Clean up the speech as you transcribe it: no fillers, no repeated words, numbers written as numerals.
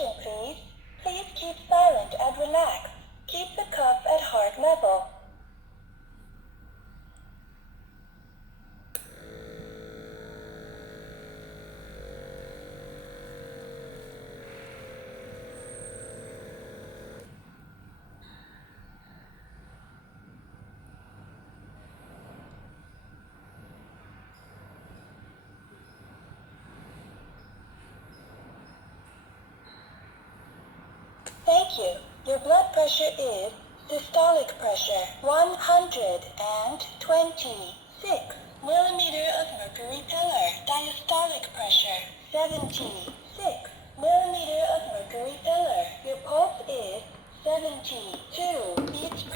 Attention please. Please keep silent and relax. Keep the cuff at heart level. Thank you. Your blood pressure is systolic pressure 126 millimeter of mercury pillar. Diastolic pressure 76 millimeter of mercury pillar. Your pulse is 72 beats per